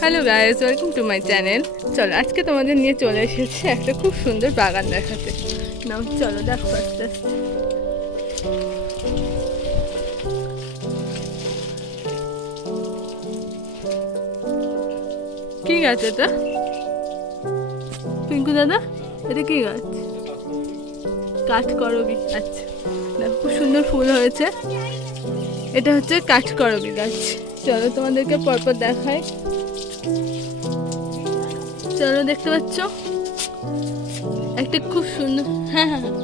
Hello guys, welcome to my channel. চলো আজকে তোমাদের নিয়ে চলে এসেছি একটা খুব সুন্দর বাগান দেখাতে। নাও চলো দেখো আস্তে আস্তে। কি গাছ এটা পিঙ্কু দাদা? এটা কি গাছ? কাঠকরবী। আচ্ছা, দেখো খুব সুন্দর ফুল হয়েছে। এটা হচ্ছে কাঠকরবী গাছ। চলো তোমাদেরকে পরপর দেখাই। চলো, দেখতে পাচ্ছ একটা খুব সুন্দর, হ্যাঁ হ্যাঁ হ্যাঁ,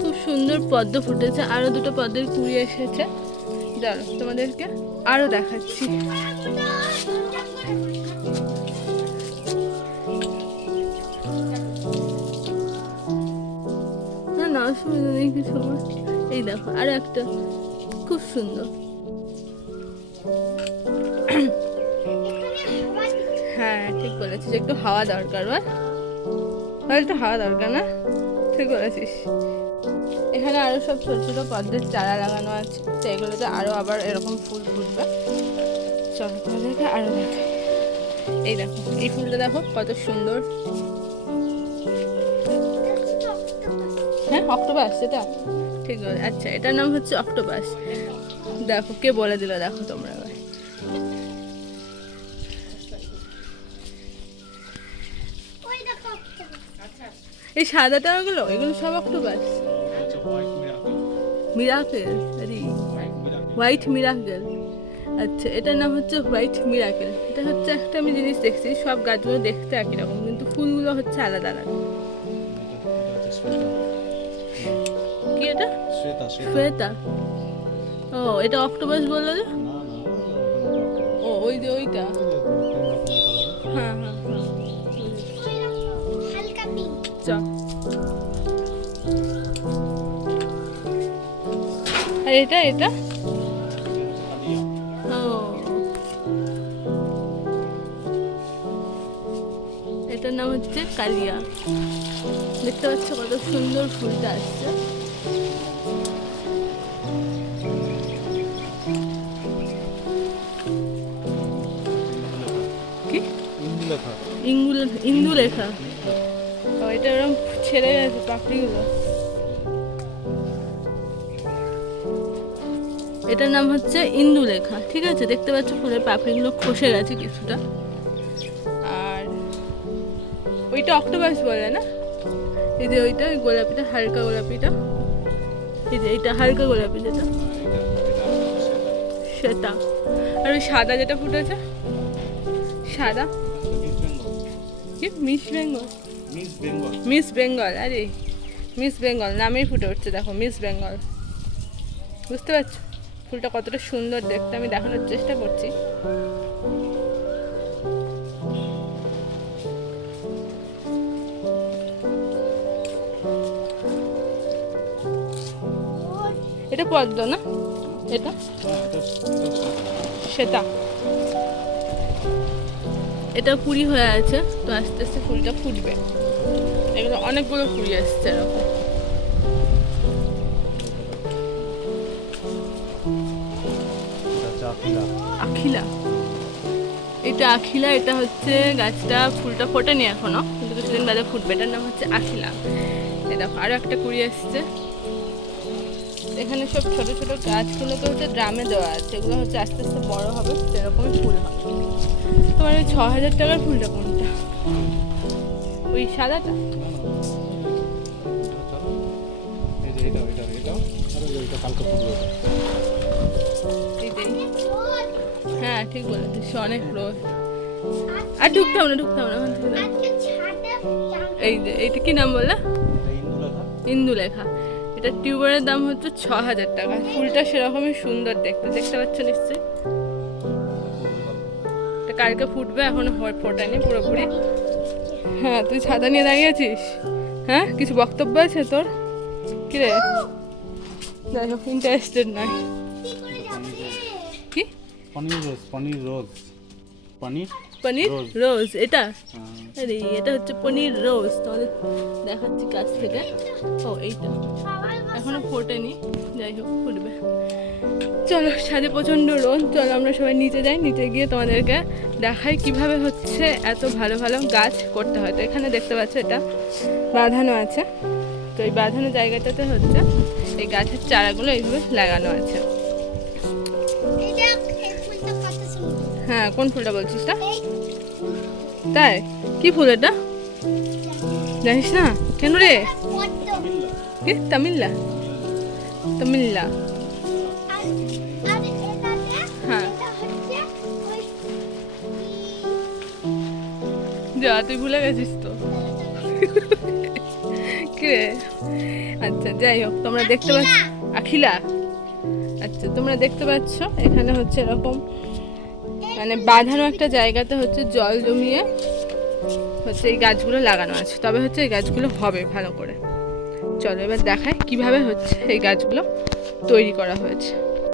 খুব সুন্দর পদ্ম ফুটেছে। আরো দুটো পদ্মের কুড়ি এসেছে। চলো তোমাদেরকে আরো দেখাচ্ছি। না না, অসুবিধা নেই কিছু আমার। এই দেখো আরো একটা খুব সুন্দর। হ্যাঁ ঠিক বলেছিস, একটু হাওয়া দরকার। একটু হাওয়া দরকার না? ঠিক বলেছিস। এখানে আরো সব ছোট ছোট পদ্মের চারা লাগানো আছে, তো এগুলোতে আরো আবার এরকম ফুল ফুটবে। চলো তোমাদেরকে আরো দেখাই। এই দেখো, এই ফুলটা দেখো কত সুন্দর। হ্যাঁ অক্টোপাস, সেটা ঠিক আছে। আচ্ছা, এটার নাম হচ্ছে অক্টোপাস। দেখো কে বলে দিল, দেখো তোমরা এবার। এই সাদাটা ওগুলো, এগুলো সব অক্টোপাস। মিরাকেল, আরে হোয়াইট মিরাকেল। আচ্ছা, এটার নাম হচ্ছে হোয়াইট মিরাকেল। এটা হচ্ছে একটা আমি জিনিস দেখছি, সব গাছগুলো দেখতে একই রকম কিন্তু ফুলগুলো হচ্ছে আলাদা আলাদা। কি এটা? শ্বেতা। ও, এটা অক্টোপাস বললো যে? ও ওই যে ওইটা। হ্যাঁ হ্যাঁ হ্যাঁ, চল। আর এটা এটা ও, এটার নাম হচ্ছে কালিয়া। দেখতে পাচ্ছ কত সুন্দর ফুলটা আসছে। কি ইন্দুলেখা? ও, এটা ওরকম ছেড়ে গেছে পাপড়িগুলো। এটার নাম হচ্ছে ইন্দুলেখা। ঠিক আছে, দেখতে পাচ্ছ ফুলের পাপড়িগুলো খসে গেছে কিছুটা। আর ওইটা অক্টোপাস বলে না? এই যে ওইটা, ওই গোলাপিটা, হালকা গোলাপিটা। এই যে এইটা হালকা গোলাপি যেটা, সেটা। আর ওই সাদা যেটা ফুটেছে, সাদা কি? মিস বেঙ্গল? মিস বেঙ্গল, আরে মিস বেঙ্গল নামেই ফুটে উঠছে। দেখো মিস বেঙ্গল, বুঝতে পারছো ফুলটা কতটা সুন্দর দেখতে? আমি দেখানোর চেষ্টা করছি। এটা পদ্ম না? এটা সেটা। এটা কুড়ি হয়ে আছে, তো আস্তে আস্তে ফুলটা ফুটবে। এগুলো অনেকগুলো কুড়ি আসছে এরকম। আখিলা, এটা আখিলা। এটা হচ্ছে গাছটা, ফুলটা ফোটেনি এখনো, কিন্তু কিছুদিন বাদে ফুটবে। এটার নাম হচ্ছে আখিলা। এই দেখো আরো একটা কুড়ি আসছে। এখানে সব ছোট ছোট গাছগুলোকে হচ্ছে ড্রামে দেওয়া আছে, এগুলো হচ্ছে আস্তে আস্তে বড় হবে, সেরকমই ফুল হবে। তোমার ওই 6,000 টাকার ফুলটা কোনটা? ওই সাদাটা? হ্যাঁ ঠিক বলেছিস, অনেক রোদ। আর ঢুকতাম না ওখান থেকে। এই যে এইটা কি নাম বললে? ইন্দুলেখা। এটা টিউবারের দাম হচ্ছে 6,000 টাকা। ফুলটা সেরকমই সুন্দর দেখতে, দেখতে পাচ্ছ নিশ্চয়ই। এটা কালকে ফুটবে, এখনো ফোটায়নি পুরোপুরি। হ্যাঁ, তুই ছাতা নিয়ে দাঁড়িয়েছিস? হ্যাঁ, কিছু বক্তব্য আছে তোর? কিরে, যাই হোক, ইন্টারেস্টেড নয়। কি পনির রোজ পনির পনির রোজ। রোজ এটা হ্যাঁ। আরে এটা হচ্ছে পনির রোজ, তোমাদের দেখাচ্ছি কাছ থেকে। ও এইটা এখনো ফোটেনি, যাই হোক ফুটবে। চলো, ছাদে প্রচণ্ড রোদ, চলো আমরা সবাই নিচে যাই, নিচে গিয়ে তোমাদেরকে দেখাই কিভাবে হচ্ছে এত ভালো ভালো গাছ করতে হয়। তো এখানে দেখতে পাচ্ছ এটা বাঁধানো আছে, তো এই বাঁধানো জায়গাটাতে হচ্ছে এই গাছের চারাগুলো এইভাবে লাগানো আছে। হ্যাঁ, কোন ফুলটা বলছিস তা? তাই, কি ফুল এটা জানিস না? কেন রে? কি তামিল্লা? তামিল্লা? হ্যাঁ, যা তুই ভুলে গেছিস তো। কি রে? আচ্ছা, যাই হোক, তোমরা দেখতে পাচ্ছ আখিলা। আচ্ছা, তোমরা দেখতে পাচ্ছ এখানে হচ্ছে এরকম মানে বাঁধানো একটা জায়গাতে হচ্ছে জল জমিয়ে হচ্ছে এই গাছগুলো লাগানো আছে, তবে হচ্ছে এই গাছগুলো হবে ভালো করে। চলো এবার দেখাই কিভাবে হচ্ছে এই গাছগুলো তৈরি করা হয়েছে।